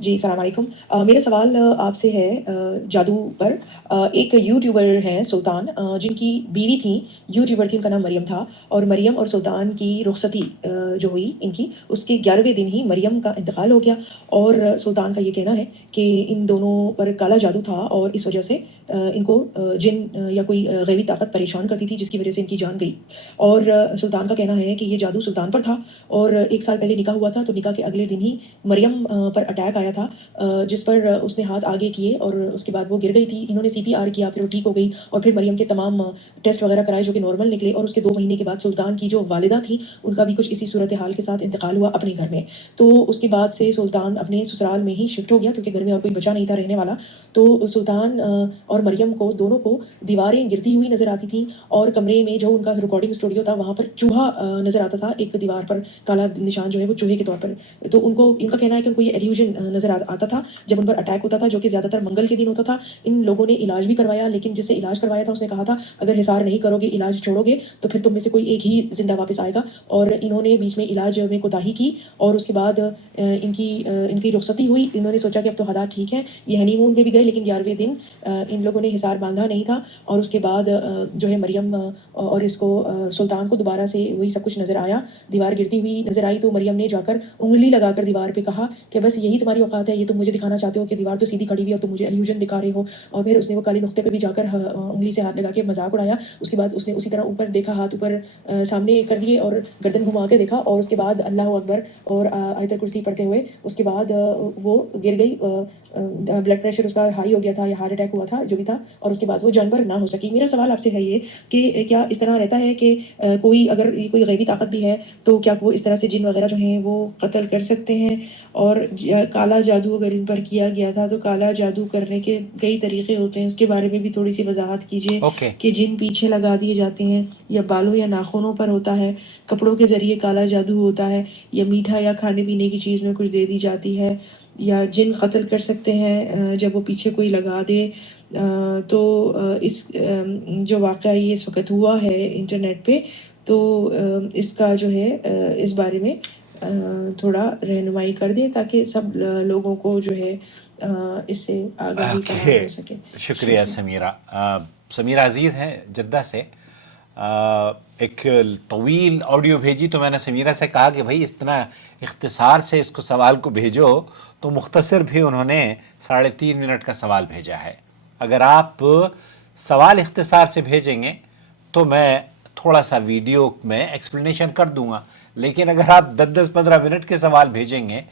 जी, सलाम अलैकुम। मेरा सवाल आपसे है जादू पर। एक यूट्यूबर हैं सुल्तान, जिनकी बीवी थी, यूट्यूबर थी, उनका नाम मरियम था। और मरियम और सुल्तान की रुखसती जो हुई इनकी, उसके 11वें दिन ही मरियम का इंतकाल हो गया। और सुल्तान का ये कहना है कि इन दोनों पर काला जादू था और इस वजह से इनको जिन या कोई गैबी ताकत परेशान करती थी, जिसकी वजह से इनकी जान गई। और सुल्तान का कहना है कि ये जादू सुल्तान पर था। और 1 साल पहले निकाह हुआ था, तो निकाह के अगले दिन ही मरियम पर अटैक आया था, जिस पर उसने हाथ आगे किए और उसके बाद वो गिर गई थी। इन्होंने सीपीआर किया, फिर वो ठीक हो गई। और फिर मरियम के तमाम टेस्ट वगैरह कराए जो कि नॉर्मल निकले। और उसके 2 महीने के बाद सुल्तान की जो वालिदा थी, उनका भी कुछ इसी सूरत हाल के साथ इंतकाल हुआ अपने घर में। तो उसके बाद से सुल्तान अपने ससुराल में ही शिफ्ट हो गया, क्योंकि घर में और कोई बचा नहीं था रहने वाला। तो सुल्तान और मरियम को दोनों को दीवारें गिरती हुई नजर आती थी। और कमरे में जो उनका रिकॉर्डिंग स्टूडियो था, वहाँ पर चूहा नजर आता था। एक दीवार पर काला निशान जो है वो चूहे के तौर पर। तो उनको, इनका कहना है कि उनको ये एल्यूजन नजर आता था जब उन पर अटैक होता था, जो कि ज्यादातर मंगल के दिन होता था। इन लोगों ने इलाज भी करवाया, लेकिन जिससे इलाज करवाया था उसने कहा था, अगर हिसार नहीं करोगे, इलाज छोड़ोगे, तो फिर तुम में से कोई एक ही जिंदा वापस आएगा। और इन्होंने बीच में इलाज में कोताही की। और उसके बाद इनकी रुखसती हुई। इन्होंने सोचा कि अब तो हालात ठीक है, ये हनीमून में भी गए। लेकिन 11वें दिन इन लोगों ने हिसार बांधा नहीं था। और उसके बाद जो है मरियम और इसको सुल्तान को दोबारा से वही सब कुछ नजर आया, दीवार गिरती हुई नजर आई। तो मरियम ने जाकर उंगली लगाकर दीवार पे कहा कि बस यही तुम्हारी औकात है, ये तुम मुझे दिखाना चाहते हो कि दीवार तो सीधी खड़ी हुई है और तुम मुझे इल्यूजन दिखा रहे हो। और फिर उसने वो काली नुक्ते पे भी जाकर उंगली से हाथ लगा के मजाक उड़ाया। उसके बाद उसने उसी तरह ऊपर देखा, हाथ ऊपर सामने कर दिए और गर्दन घुमा के देखा। और उसके बाद अल्लाह अकबर और आयत कुर्सी पढ़ते हुए उसके बाद वो गिर गई। ब्लड प्रेशर उसका हाई हो गया था या हार्ट अटैक हुआ था, जो भी था। और उसके बाद वो जानवर ना हो सकी। मेरा सवाल आपसे है ये कि क्या इस तरह रहता है कि कोई, अगर ये कोई गैबी ताकत भी है, तो क्या वो इस तरह से जिन वगैरह जो हैं वो कत्ल कर सकते हैं? और काला जादू अगर इन पर किया गया था, तो काला जादू करने के कई तरीके होते हैं, उसके बारे में भी थोड़ी सी वजाहत कीजिए। ओके। कि जिन पीछे लगा दिए जाते हैं, या बालों या नाखूनों पर होता है, कपड़ों के जरिए काला जादू होता है, या मीठा या खाने पीने की चीज़ में कुछ दे दी जाती है, या जिन कत्ल कर सकते हैं जब वो पीछे कोई लगा दे। तो इस जो वाक़या ये इस वक्त हुआ है इंटरनेट पे, तो इसका जो है इस बारे में थोड़ा रहनुमाई कर दें, ताकि सब लोगों को जो है इससे आगाही फराहम ओके, हो सके। शुक्रिया शुक्रिया। समीरा। समीरा अजीज़ हैं जद्दा से। एक तवील ऑडियो भेजी तो मैंने समीरा से कहा कि भाई इतना इख्तिसार से इसको सवाल को भेजो, तो मुख्तसर भी उन्होंने 3.5 मिनट का सवाल भेजा है। अगर आप सवाल इख्तिसार से भेजेंगे तो मैं थोड़ा सा वीडियो में एक्सप्लेनेशन कर दूंगा, लेकिन अगर आप 10-15 मिनट के सवाल भेजेंगे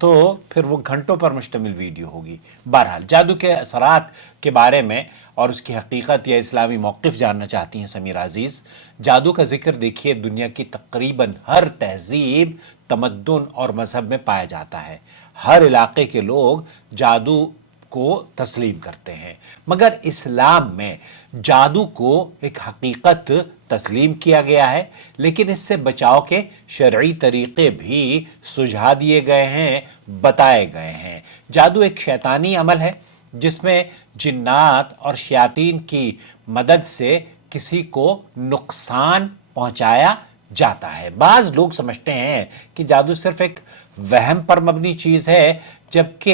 तो फिर वो घंटों पर मुश्तमिल वीडियो होगी। बहरहाल जादू के असरात के बारे में और उसकी हकीकत या इस्लामी मौक़िफ़ जानना चाहती हैं समीरा अज़ीज़। जादू का जिक्र देखिए दुनिया की तकरीबन हर तहज़ीब, तमद्दुन और मज़हब में पाया जाता है। हर इलाके के लोग जादू को तस्लीम करते हैं, मगर इस्लाम में जादू को एक हकीकत तस्लीम किया गया है, लेकिन इससे बचाव के शरई तरीक़े भी सुझा दिए गए हैं, बताए गए हैं। जादू एक शैतानी अमल है जिसमें जिन्नात और शयातीन की मदद से किसी को नुकसान पहुंचाया जाता है। बाज़ लोग समझते हैं कि जादू सिर्फ एक वहम पर मबनी चीज़ है, जबकि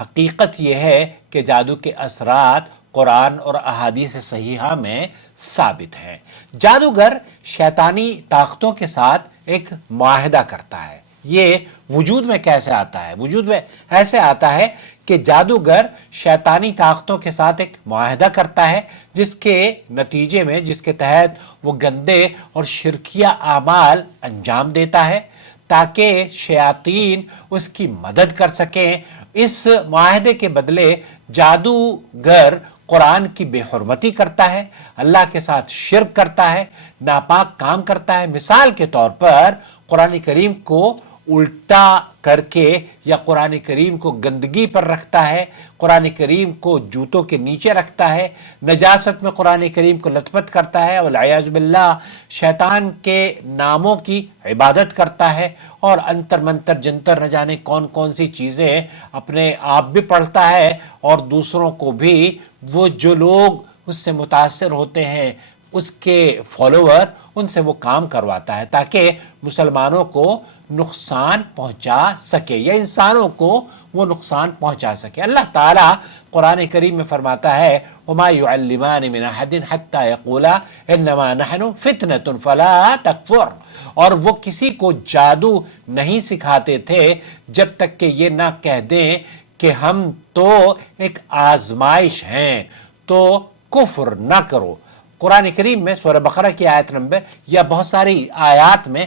हकीकत यह है कि जादू के असरात कुरान और अहादीस सहीहा में साबित हैं। जादूगर शैतानी ताकतों के साथ एक मुआहदा करता है। ये वजूद में कैसे आता है? वजूद में ऐसे आता है कि जादूगर शैतानी ताकतों के साथ एक मुआहदा करता है, जिसके नतीजे में, जिसके तहत वो गंदे और शिरकिया आमाल अंजाम देता है, ताकि शयातीन उसकी मदद कर सकें। इस मुआहदे के बदले जादूगर कुरान की बेहुरमती करता है, अल्लाह के साथ शिर्क करता है, नापाक काम करता है। मिसाल के तौर पर कुरान करीम को उल्टा करके या कुरान करीम को गंदगी पर रखता है, कुरान करीम को जूतों के नीचे रखता है, नजासत में कुरान करीम को लथपथ करता है, वल्इयाज़ु बिल्लाह शैतान के नामों की इबादत करता है, और अंतर मंतर जंतर न जाने कौन कौन सी चीज़ें अपने आप भी पढ़ता है और दूसरों को भी, वो जो लोग उससे मुतासर होते हैं उसके फॉलोअर, उनसे वो काम करवाता है, ताकि मुसलमानों को नुकसान पहुंचा सके या इंसानों को वो नुकसान पहुंचा सके। अल्लाह ताला कुरान करीम में फरमाता है वमा युअल्लिमानि मिन अहदिन हत्ता यक़ूला इन्नमा नहनु फितनतुन फला तकफुर, और वो किसी को जादू नहीं सिखाते थे जब तक कि ये ना कह दें कि हम तो एक आजमाइश हैं, तो कुफ्र ना करो। कुरान करीम में सूरह बकरा की आयत नंबर या बहुत सारी आयत में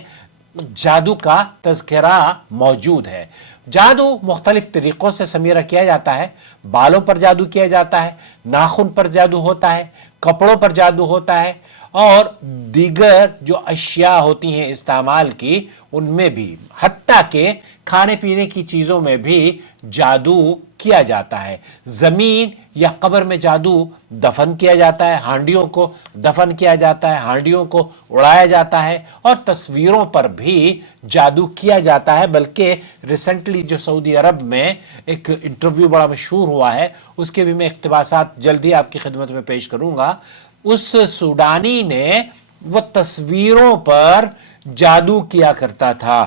जादू का तज़किरा मौजूद है। जादू मुख्तलिफ तरीक़ों से समीरा किया जाता है। बालों पर जादू किया जाता है, नाखून पर जादू होता है, कपड़ों पर जादू होता है, और दीगर जो अशिया होती हैं इस्तेमाल की उनमें भी, हत्ता के खाने पीने की चीज़ों में भी जादू किया जाता है। ज़मीन या कब्र में जादू दफन किया जाता है, हांडियों को दफन किया जाता है, हांडियों को उड़ाया जाता है, और तस्वीरों पर भी जादू किया जाता है। बल्कि रिसेंटली जो सऊदी अरब में एक इंटरव्यू बड़ा मशहूर हुआ है, उसके भी मैं इक़्तिबासात जल्दी आपकी खिदमत में पेश करूँगा। उस सूडानी ने वो तस्वीरों पर जादू किया करता था,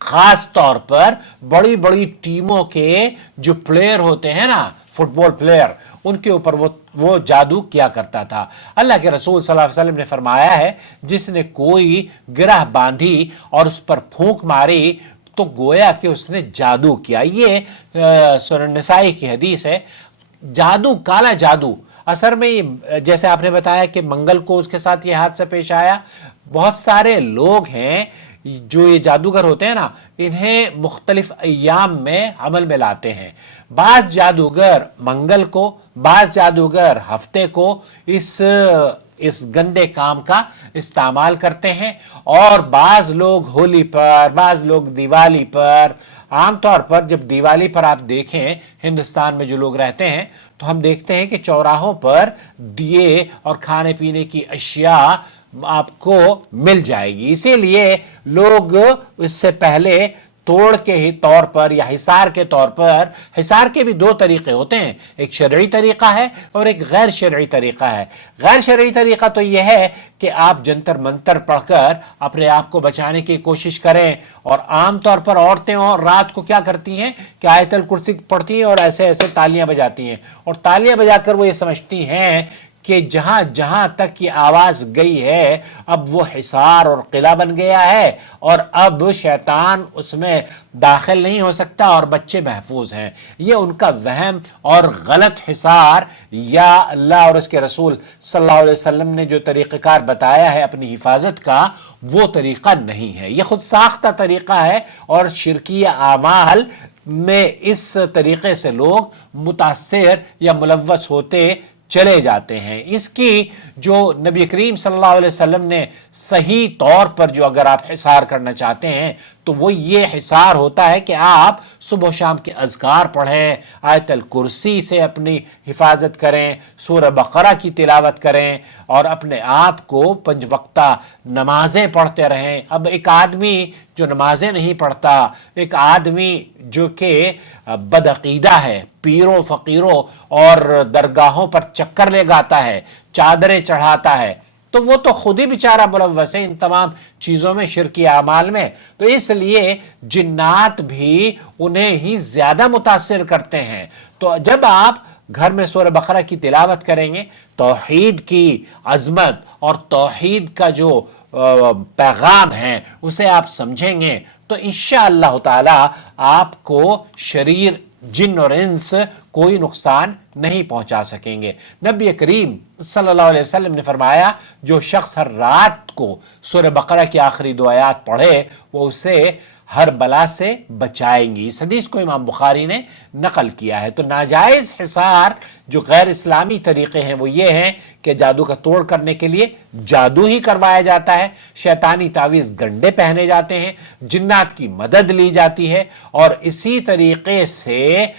खास तौर पर बड़ी बड़ी टीमों के जो प्लेयर होते हैं ना, फुटबॉल प्लेयर, उनके ऊपर वो जादू किया करता था। अल्लाह के रसूल सल्लल्लाहु अलैहि वसल्लम ने फरमाया है जिसने कोई गिरह बांधी और उस पर फूंक मारी तो गोया कि उसने जादू किया। ये सुनन नसाई की हदीस है। जादू, काला जादू असर में ये, जैसे आपने बताया कि मंगल को उसके साथ ये हादसा पेश आया, बहुत सारे लोग हैं जो ये जादूगर होते हैं ना, इन्हें मुख्तलिफ अय्याम में अमल में लाते हैं। बाज़ जादूगर मंगल को, बाज़ जादूगर हफ्ते को इस गंदे काम का इस्तेमाल करते हैं, और बाज़ लोग होली पर, बाज़ लोग दिवाली पर। आमतौर पर जब दिवाली पर आप देखें हिंदुस्तान में जो लोग रहते हैं तो हम देखते हैं कि चौराहों पर दिए और खाने पीने की अशिया आपको मिल जाएगी। इसीलिए लोग इससे पहले तोड़ के ही तौर पर या हिसार के तौर पर, हिसार के भी दो तरीके होते हैं, एक शरई तरीका है और एक गैर शरई तरीका है। गैर शरई तरीका तो यह है कि आप जंतर मंतर पढ़कर अपने आप को बचाने की कोशिश करें, और आमतौर पर औरतें और रात को क्या करती हैं कि आयतल कुर्सी पढ़ती हैं और ऐसे ऐसे तालियां बजाती हैं, और तालियां बजाकर वो ये समझती हैं कि जहां जहां तक की आवाज गई है अब वो हिसार और किला बन गया है, और अब शैतान उसमें दाखिल नहीं हो सकता और बच्चे महफूज हैं। ये उनका वहम और गलत हिसार, या अल्लाह और उसके रसूल सल्लल्लाहु अलैहि वसल्लम ने जो तरीक़ाकार बताया है अपनी हिफाजत का, वो तरीका नहीं है। ये खुद साख्ता तरीका है, और शिरकी आमाल में इस तरीके से लोग मुतासिर या मुलव्वस होते चले जाते हैं। इसकी जो नबी करीम सल्लल्लाहु अलैहि वसल्लम ने सही तौर पर जो अगर आप हिसार करना चाहते हैं तो वो ये हिसार होता है कि आप सुबह शाम के अज़कार पढ़ें, आयतल कुर्सी से अपनी हिफाजत करें, सूरह बकरा की तिलावत करें, और अपने आप को पंज वक्ता नमाजें पढ़ते रहें। अब एक आदमी जो नमाजें नहीं पढ़ता, एक आदमी जो कि बदअकीदा है, पीरों फ़कीरों और दरगाहों पर चक्कर लगाता है, चादरें चढ़ाता है, तो वो तो खुद ही बेचारा मुलव्वस है इन तमाम चीज़ों में, शिरकी आमाल में। तो इसलिए जिन्नात भी उन्हें ही ज़्यादा मुतासिर करते हैं। तो जब आप घर में सूरह बकरा की तिलावत करेंगे, तौहीद की अज़मत और तौहीद का जो पैगाम है उसे आप समझेंगे, तो इंशाअल्लाह ताला आपको शरीर, जिन और इंस कोई नुकसान नहीं पहुंचा सकेंगे। नबी करीम सल्लल्लाहु अलैहि वसल्लम ने फरमाया जो शख्स हर रात को सूरह बकरा की आखिरी दो आयात पढ़े वो उसे हर बला से बचाएंगी। इस हदीस को इमाम बुखारी ने नकल किया है। तो नाजायज़ हिसार जो गैर इस्लामी तरीक़े हैं वो ये हैं कि जादू का तोड़ करने के लिए जादू ही करवाया जाता है, शैतानी तावीज़ गंडे पहने जाते हैं, जिन्नात की मदद ली जाती है, और इसी तरीक़े से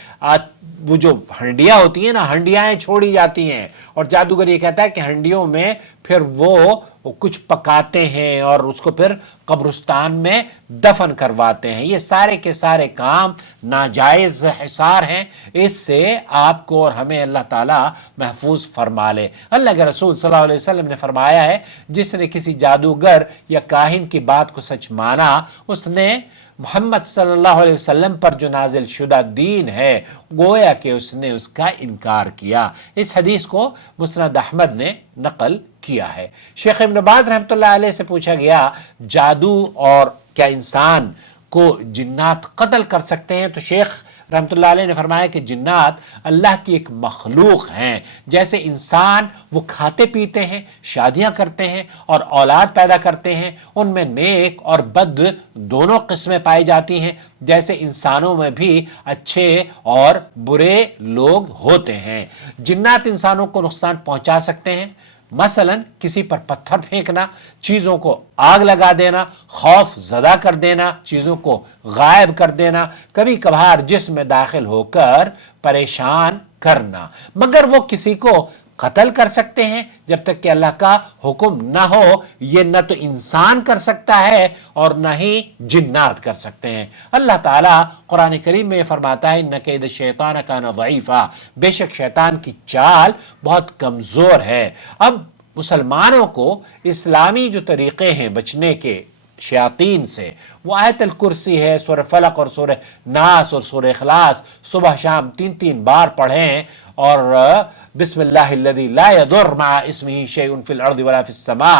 वो जो हंडियाँ होती हैं ना, हंडियाँ छोड़ी जाती हैं, और जादूगर ये कहता है कि हंडियों में फिर वो कुछ पकाते हैं और उसको फिर कब्रिस्तान में दफन करवाते हैं। ये सारे के सारे काम नाजायज़ हिसार हैं, इससे आपको और हमें अल्लाह ताला महफूज फरमा ले। अल्लाह के रसूल सल्लल्लाहु अलैहि वसल्लम ने फरमाया है, जिसने किसी जादूगर या काहिन की बात को सच माना, उसने मोहम्मद सल्लल्लाहु अलैहि वसल्लम पर जो नाजिल शुदा दीन है, गोया कि उसने उसका इनकार किया। इस हदीस को मुस्नद अहमद ने नकल किया है। शेख इब्न बाज रहमतुल्लाह अलैह से पूछा गया, जादू और क्या इंसान को जिन्नात कत्ल कर सकते हैं? तो शेख रहमतुल्लाह अलैह ने फरमाया कि जिन्नात अल्लाह की एक मखलूक हैं। जैसे इंसान वो खाते पीते हैं, शादियां करते हैं और औलाद पैदा करते हैं, उनमें नेक और बद दोनों किस्में पाई जाती हैं। जैसे इंसानों में भी अच्छे और बुरे लोग होते हैं। जिन्नात इंसानों को नुकसान पहुंचा सकते हैं, मसलन किसी पर पत्थर फेंकना, चीज़ों को आग लगा देना, खौफ ज़दा कर देना, चीज़ों को गायब कर देना, कभी कभार जिस्म में दाखिल होकर परेशान करना। मगर वो किसी को कत्ल कर सकते हैं जब तक कि अल्लाह का हुक्म ना हो। ये न तो इंसान कर सकता है और न ही जिन्नात कर सकते हैं। अल्लाह ताला कुरान करीम में फरमाता है, इन्ना कैद शैतान कान ज़ईफ़ा, बेशक शैतान की चाल बहुत कमज़ोर है। अब मुसलमानों को इस्लामी जो तरीक़े हैं बचने के शयातीन से, वो आयतल कुर्सी है, सूरह फलक और सूरह नास और सूरह इखलास सुबह शाम 3-3 बार पढ़ें, और बिस्मिल्लाहिल्लज़ी ला यदुर्र मअ इस्मिही शैउन फिल अर्दि वला फिस समा,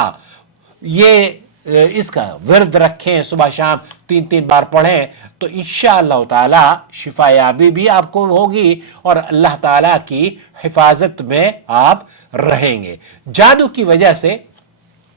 ये इसका विर्द रखें, सुबह शाम 3-3 बार पढ़ें, तो इंशाअल्लाह ताला शिफायाबी भी आपको होगी और अल्लाह ताला की हिफाजत में आप रहेंगे। जादू की वजह से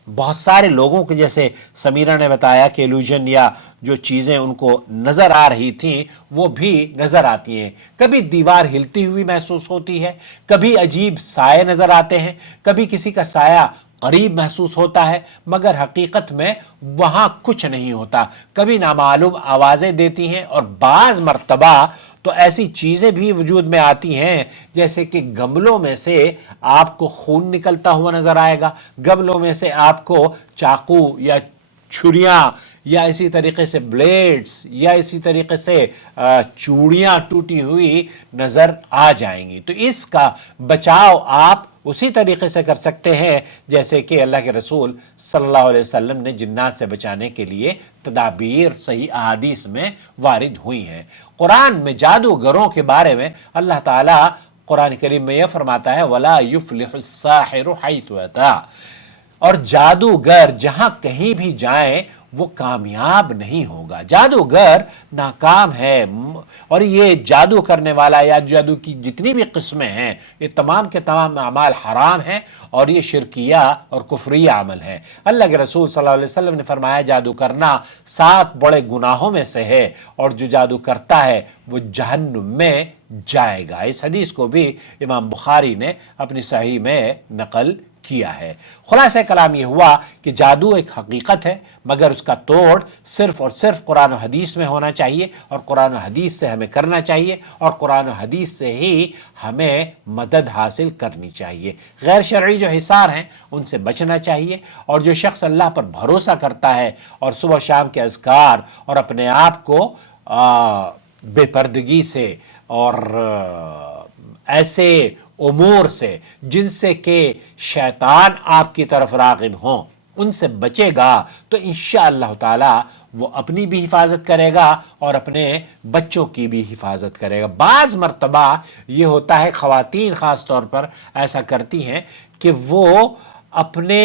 बहुत सारे लोगों के, जैसे समीरा ने बताया कि इल्यूजन या जो चीज़ें उनको नज़र आ रही थी वो भी नज़र आती हैं। कभी दीवार हिलती हुई महसूस होती है, कभी अजीब साए नज़र आते हैं, कभी किसी का साया करीब महसूस होता है मगर हकीकत में वहाँ कुछ नहीं होता। कभी नामालूम आवाज़ें देती हैं और बाज़ मर्तबा तो ऐसी चीज़ें भी वजूद में आती हैं जैसे कि गमलों में से आपको खून निकलता हुआ नज़र आएगा, गमलों में से आपको चाकू या छुरियाँ या इसी तरीके से ब्लेड्स या इसी तरीके से चूड़ियाँ टूटी हुई नज़र आ जाएंगी। तो इसका बचाव आप उसी तरीके से कर सकते हैं जैसे कि अल्लाह के रसूल सल्लल्लाहु अलैहि वसल्लम ने जिन्नात से बचाने के लिए तदाबीर सही अहादीस में वारिद हुई हैं। कुरान में जादूगरों के बारे में अल्लाह ताला कुरान करीम में यह फरमाता है, वला युफ्लिहुस साहिरु हैथु अता, और जादूगर जहां कहीं भी जाए वो कामयाब नहीं होगा। जादूगर नाकाम है, और ये जादू करने वाला या जादू की जितनी भी किस्में हैं ये तमाम के तमाम अमाल हराम हैं और ये शिरकिया और कुफरिया अमल है। अल्लाह के रसूल सल्लल्लाहु अलैहि वसल्लम ने फरमाया, जादू करना 7 बड़े गुनाहों में से है और जो जादू करता है वो जहन्नुम में जाएगा। इस हदीस को भी इमाम बुखारी ने अपनी सही में नकल किया है। खुलासा कलाम ये हुआ कि जादू एक हकीकत है मगर उसका तोड़ सिर्फ और सिर्फ कुरान और हदीस में होना चाहिए और कुरान और हदीस से हमें करना चाहिए और कुरान और हदीस से ही हमें मदद हासिल करनी चाहिए। गैर शरई जो हिसार हैं उनसे बचना चाहिए, और जो शख्स अल्लाह पर भरोसा करता है और सुबह शाम के अज़कार और अपने आप को बेपर्दगी से और ऐसे उमूर से जिनसे कि शैतान आपकी तरफ राग़िब हों उनसे बचेगा तो इंशाअल्लाह ताला वो अपनी भी हिफाजत करेगा और अपने बच्चों की भी हिफाजत करेगा। बाज़ मर्तबा ये होता है, ख़वातीन ख़ास तौर पर ऐसा करती हैं कि वो अपने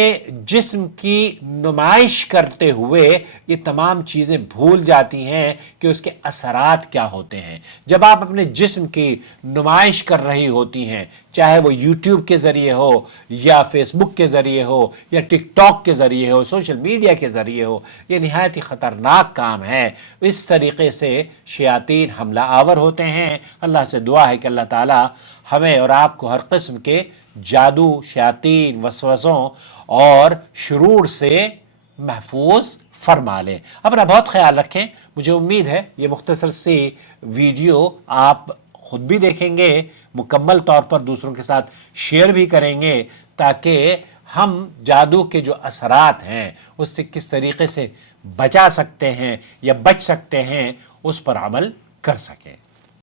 जिस्म की नुमाइश करते हुए ये तमाम चीज़ें भूल जाती हैं कि उसके असरात क्या होते हैं। जब आप अपने जिस्म की नुमाइश कर रही होती हैं, चाहे वो यूट्यूब के ज़रिए हो या फेसबुक के ज़रिए हो या टिकटॉक के ज़रिए हो, सोशल मीडिया के ज़रिए हो, ये निहायत ही ख़तरनाक काम है। इस तरीक़े से शयातीन हमला आवर होते हैं। अल्लाह से दुआ है कि अल्लाह ताला हमें और आपको हर किस्म के जादू, शयातीन, वसवसों और शुरूर से महफूज फरमा लें। अपना बहुत ख्याल रखें। मुझे उम्मीद है ये मुख्तसर सी वीडियो आप खुद भी देखेंगे, मुकम्मल तौर पर दूसरों के साथ शेयर भी करेंगे ताकि ہم جادو کے جو اثرات ہیں اس سے کس طریقے سے بچا سکتے ہیں یا بچ سکتے ہیں اس پر عمل کر سکیں.